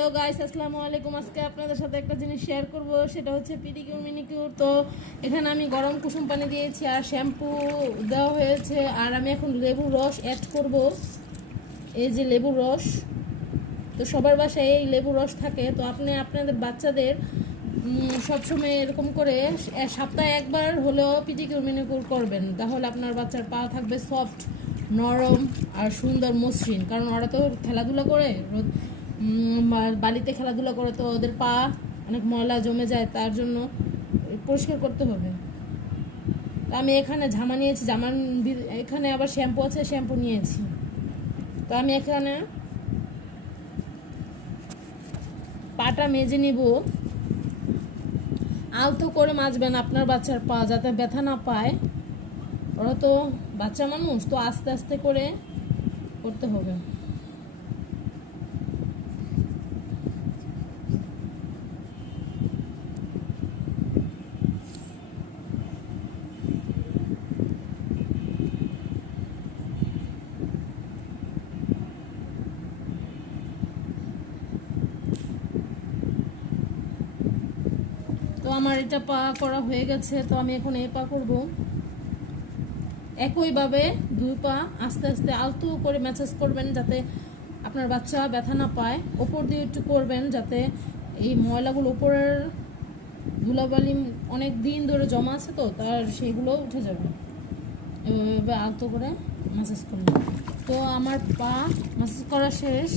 Hello guys, আসসালামু আলাইকুম। আজকে আপনাদের সাথে একটা জিনিস শেয়ার করব, সেটা হচ্ছে পিডিকিউর মিনিকিউর। তো এখানে আমি গরম কুসুম পানি দিয়েছি আর শ্যাম্পু দেওয়া হয়েছে, আর আমি এখন লেবুর রস অ্যাড করব। এই যে লেবুর রস, তো সবার বাসায় এই লেবুর রস থাকে। তো আপনি আপনাদের বাচ্চাদের সবসময় এরকম করে সপ্তাহে একবার হলেও পিডিকিউর মিনিকিউর করবেন, তাহলে আপনার বাচ্চার পা থাকবে সফট, নরম আর সুন্দর মসৃণ। কারণ ওরা তো খেলাধুলা করে, বালিতে খেলাধুলা করে, তো ওদের পা অনেক ময়লা জমে যায়, তার জন্য পরিষ্কার করতে হবে। তো আমি এখানে ঝামা নিয়েছি, এখানে আবার শ্যাম্পু আছে, শ্যাম্পু নিয়েছি। তো আমি এখানে পাটা মেজে নিব। আলতো করে মাজবেন আপনার বাচ্চার পা, যাতে ব্যথা না পায়। ওরা তো বাচ্চা মানুষ, তো আস্তে আস্তে করে করতে হবে। তো আমার এটা পা করা হয়ে গেছে, তো আমি এখন এই পা করব। একইভাবে দুই পা আস্তে আস্তে আলতো করে ম্যাসাজ করবেন, যাতে আপনার বাচ্চা ব্যথা না পায়। ওপর দিয়ে একটু করবেন, যাতে এই ময়লাগুলো, উপরের ধুলাবালি অনেক দিন ধরে জমা আছে, তো তার সেগুলো উঠে যাবে। এভাবে আলতো করে ম্যাসাজ করবেন। তো আমার পা ম্যাসাজ করা শেষ।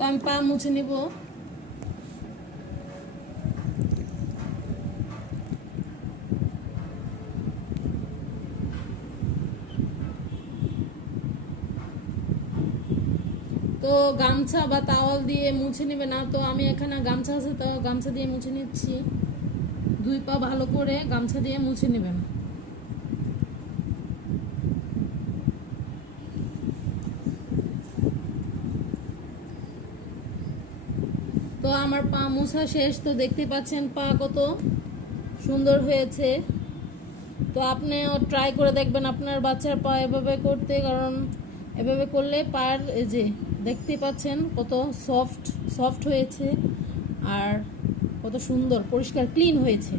তো আমি পা মুছে নিব। তো গামছা বা তাওয়াল দিয়ে মুছে নেবে না, তো আমি এখানে গামছা আছে, তো গামছা দিয়ে মুছে নিচ্ছি। দুই পা ভালো করে গামছা দিয়ে মুছে নেবেন। তো আমার পা মোছা শেষ। তো দেখতে পাচ্ছেন পা কত সুন্দর হয়েছে। তো আপনিও ট্রাই করে দেখবেন আপনার বাচ্চার পা এভাবে করতে, কারণ এভাবে করলে পায়ের এই যে দেখতে পাচ্ছেন কত সফট সফট হয়েছে আর কত সুন্দর পরিষ্কার ক্লিন হয়েছে।